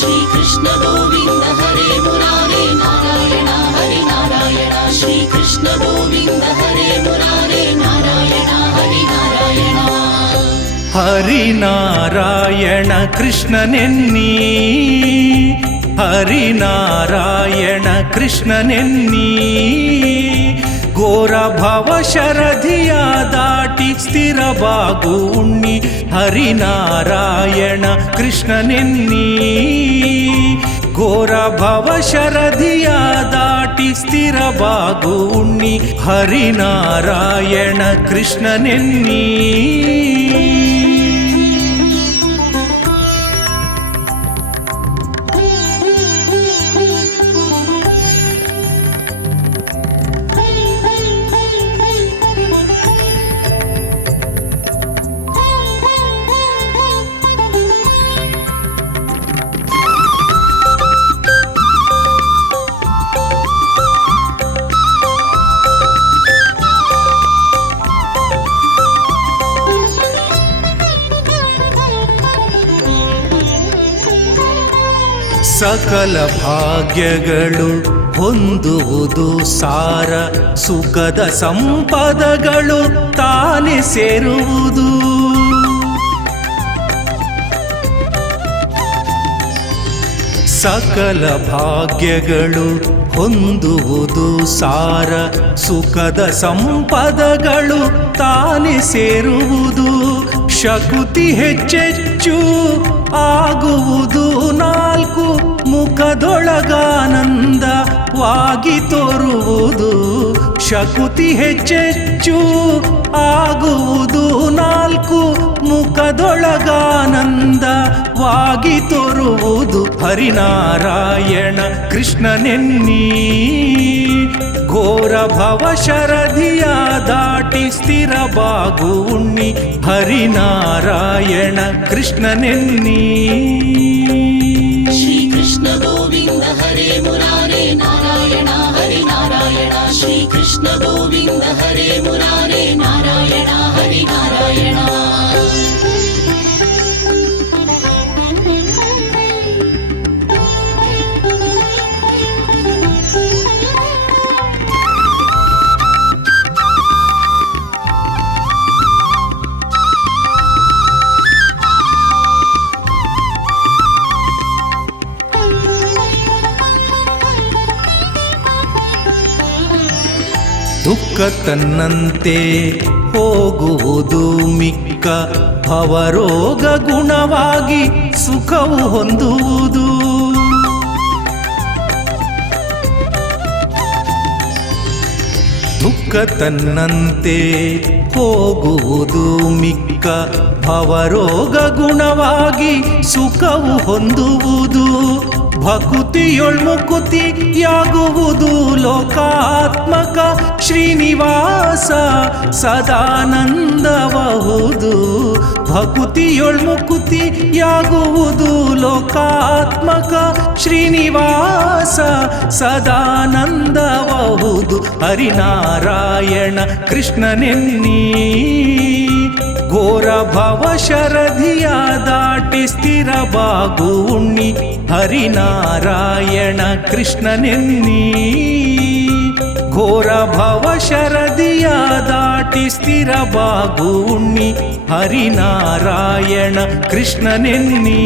ಶ್ರೀ ಕೃಷ್ಣ ಗೋವಿಂದ ಹರೇ ಮುರಾರೇ ನಾರಾಯಣ ಹರಿ ನಾರಾಯಣ ಶ್ರೀ ಕೃಷ್ಣ ಗೋವಿಂದ ಹರೇ ಮುರಾರೇ ನಾರಾಯಣ ಹರಿ ನಾರಾಯಣ ಹರಿನಾರಾಯಣ ಕೃಷ್ಣನೆನ್ನೀ ಹರಿನಾರಾಯಣ ಕೃಷ್ಣನೆನ್ನೀ ಘೋರ ಭವ ಶರಧಿಯ ದಾಟಿ ಸ್ಥಿರವಾಗು ಉಣ್ಣಿ ಹರಿನಾರಾಯಣ ಕೃಷ್ಣನೆನ್ನೀ ಘೋರ ಭವ ಶರಧಿಯ ದಾಟಿ ಸ್ಥಿರವಾಗು ಉಣ್ಣಿ ಹರಿನಾರಾಯಣ ಕೃಷ್ಣನೆನ್ನೀ ಸಕಲ ಭಾಗ್ಯಗಳು ಹೊಂದುವುದು ಸಾರ ಸುಖದ ಸಂಪದಗಳು ತಾನೇ ಸೇರುವುದು ಸಕಲ ಭಾಗ್ಯಗಳು ಹೊಂದುವುದು ಸಾರ ಸುಖದ ಸಂಪದಗಳು ತಾನೇ ಸೇರುವುದು ಶಕುತಿ ಹೆಚ್ಚೆಚ್ಚು ಆಗುವುದು ನಾಲ್ಕು ಮುಖದೊಳಗಾನಂದವಾಗಿ ತೋರುವುದು ಶಕುತಿ ಹೆಚ್ಚೆಚ್ಚು ಆಗುವುದು ನಾಲ್ಕು ಮುಖದೊಳಗಾನಂದವಾಗಿ ತೋರುವುದು ಹರಿನಾರಾಯಣ ಕೃಷ್ಣನೆನ್ನೀ ಘೋರ ಭವ ಶರಧಿಯ ದಾಟಿ ಸ್ಥಿರವಾಗು ಉಣ್ಣಿ ಹರಿನಾರಾಯಣ ಕೃಷ್ಣನೆನ್ನೀ ಶ್ರೀ ಕೃಷ್ಣ ಗೋವಿಂದ ಹರೇ ಮುರಾರೇ ನಾರಾಯಣ ಹರಿ ನಾರಾಯಣ ಶ್ರೀ ಕೃಷ್ಣ ಗೋವಿಂದ ಹರೇ ಮುರಾರೇ ನಾರಾಯಣ ಹರಿ ನಾರಾಯಣ ದುಃಖ ತನ್ನಂತೆ ಹೋಗುವುದು ಮಿಕ್ಕ ಭವರೋಗ ಗುಣವಾಗಿ ಸುಖವು ಹೊಂದುವುದು ದುಃಖ ತನ್ನಂತೆ ಹೋಗುವುದು ಮಿಕ್ಕ ಭವರೋಗ ಗುಣವಾಗಿ ಸುಖವು ಹೊಂದುವುದು ಭಕುತಿಯೊಳ್ಮುಕುತಿಯಾಗುವುದು ಲೋಕಾತ್ಮಕ ಶ್ರೀನಿವಾಸ ಸದಾನಂದಬಹುದು ಭಕುತಿಯೊಳ್ಮುಕುತಿಯಾಗುವುದು ಲೋಕಾತ್ಮಕ ಶ್ರೀನಿವಾಸ ಸದಾನಂದಬಹುದು ಹರಿನಾರಾಯಣ ಕೃಷ್ಣನೆನ್ನೀ ಘೋರ ಭವ ಶರಧಿಯ ದಾಟಿ ಸ್ಥಿರವಾಗು ಉಣ್ಣಿ ಹರಿನಾರಾಯಣ ಕೃಷ್ಣನೆನ್ನೀ ಘೋರ ಭವ ಶರಧಿಯ ದಾಟಿ ಸ್ಥಿರವಾಗು ಉಣ್ಣಿ ಹರಿನಾರಾಯಣ ಕೃಷ್ಣನೆನ್ನೀ